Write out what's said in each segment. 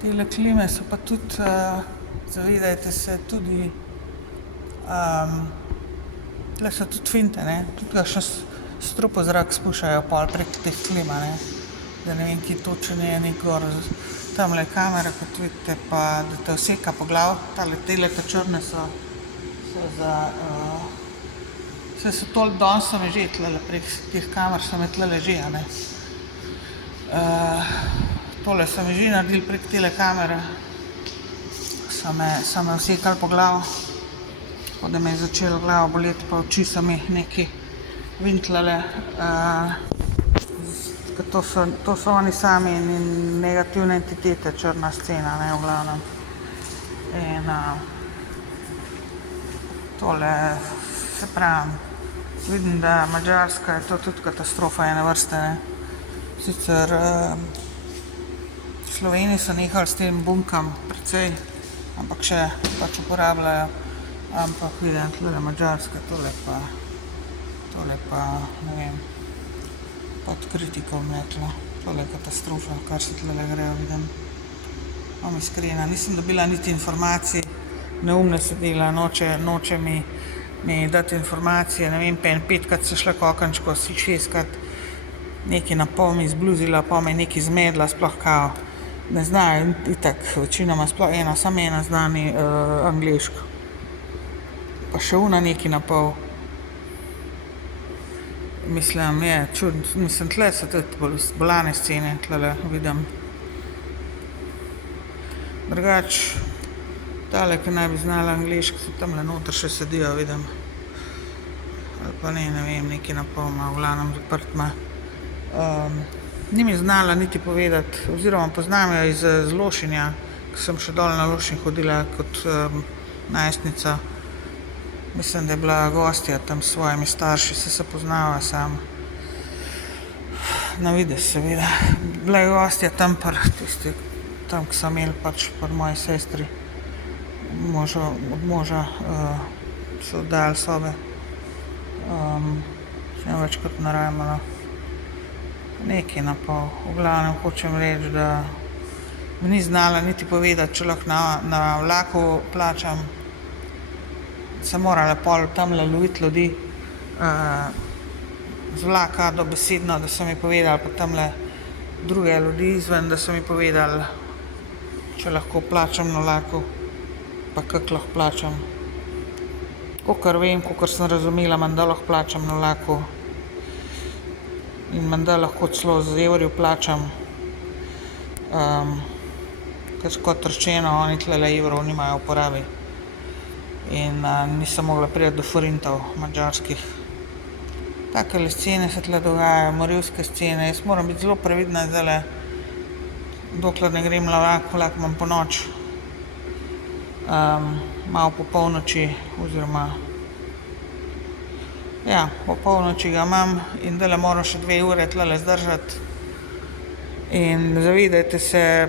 Tele klime so pa tudi, zavedajte se, tudi, tule so tudi finte, ne, tudi kakšen strup v zrak spuščajo pol prek teh klima, ne, da ne vem, kje točno je neki gor, tamle kamera, kot vidite, pa da te useka po glavi, tele črne so za, saj so toliko danes so me že tlele prek teh kamer so me tlele že, a ne. Tole so mi že naredili prek tele kamere, so me usekali po glavi, tako da me je začelo glavo boleti, pa oči so mi nekaj vintlale, ker to so oni sami negativne entitete, črna scena, ne, v glavnem. In tole, se pravim, vidim, da Madžarska je to tudi katastrofa ene vrste, ne. Sicer v Sloveniji so nehali s tem bunkam precej, ampak še pač uporabljajo, ampak vidim, tule Madžarska, tole pa, ne vem, pod kritiko bom rekla, tole je katastrofa, kar se tlele grejo, vidim. Bom iskrena, nisem dobila niti informacij, neumne se dela, noče mi dati informacije, ne vem, ene 5-krat se šla kokančko, 6-krat, nekaj na pol mi zbluzila, pol me je nekaj zmedla, sploh kao, ne znajo, itak, večinoma sploh samo ena zna angleško. Pa še ona nekaj na pol. Mislim, je čudno, mislim, tle so tudi bolane scene, tlele vidim. Drugače, tale, ki naj bi znala angleško, so tamle noter še sedijo, vidim. Ali pa ne vem, nekaj na pol ima, v glavnem zaprt ima. Ni mi znala niti povedati, oziroma poznam jo iz Lošinja, ko sem še dol na Lošinj hodila kot najstnica. Mislim, da je bila gostja tam s svojimi starši, saj se poznava samo na videz seveda. Bila je gostja tam tisti, tam, ko so imeli pač pri moji sestri, od moža so oddajali sobe. Sem večkrat na Rajmano. Nekaj na pol, v glavnem hočem reči, da mi ni znala niti povedati, če lahko na vlaku plačam. Sem morala pol tamle loviti ljudi z vlaka dobesedno, da so mi povedali, pa tamle druge ljudi izven, da so mi povedali, če lahko plačam na vlaku, pa kako lahko plačam. Kakor vem, kakor sem razumela, menda lahko plačam na vlaku. In menda lahko celo z evri plačam, ker kot rečeno, oni tlele evrov nimajo v uporabi. In nisem mogla priti do forintov madžarskih. Takele scene se tle dogajajo, morilske scene, jaz moram biti zelo previdna zdajle, dokler ne grem na vlak imam ponoči, malo po polnoči, oziroma ja, po polnoči ga imam in zdajle moram še 2 ure tlele zdržati. In zavedajte se,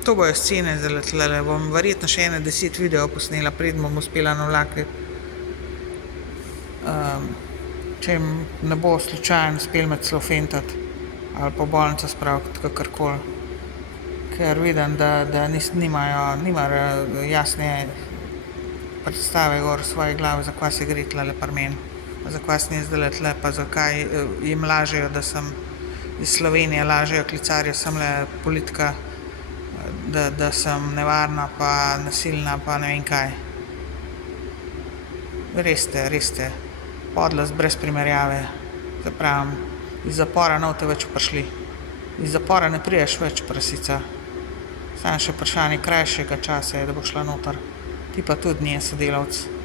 to bojo scene zdajle tlele, bom verjetno še ene 10 videov posnela, preden bom uspela na vlak iti. Če jim ne bo slučajno uspelo me celo fentati ali pa v bolnico spraviti, kakorkoli. Ker vidim, da nimajo jasne predstave gor v svoji glavi, za kaj se gre tlele pri meni. Pa za kaj sem jaz zdajle tle, pa zakaj jim lažejo, da sem iz Slovenije, lažejo, klicarijo semle politika, da sem nevarna pa nasilna pa ne vem kaj. Res ste, podlost brez primerjave. Saj pravim, iz zapora ne boste več prišli. Iz zapora ne prideš več, prasica. Samo še vprašanje krajšega časa je, da boš šla noter. Ti pa tudi njen sodelavec.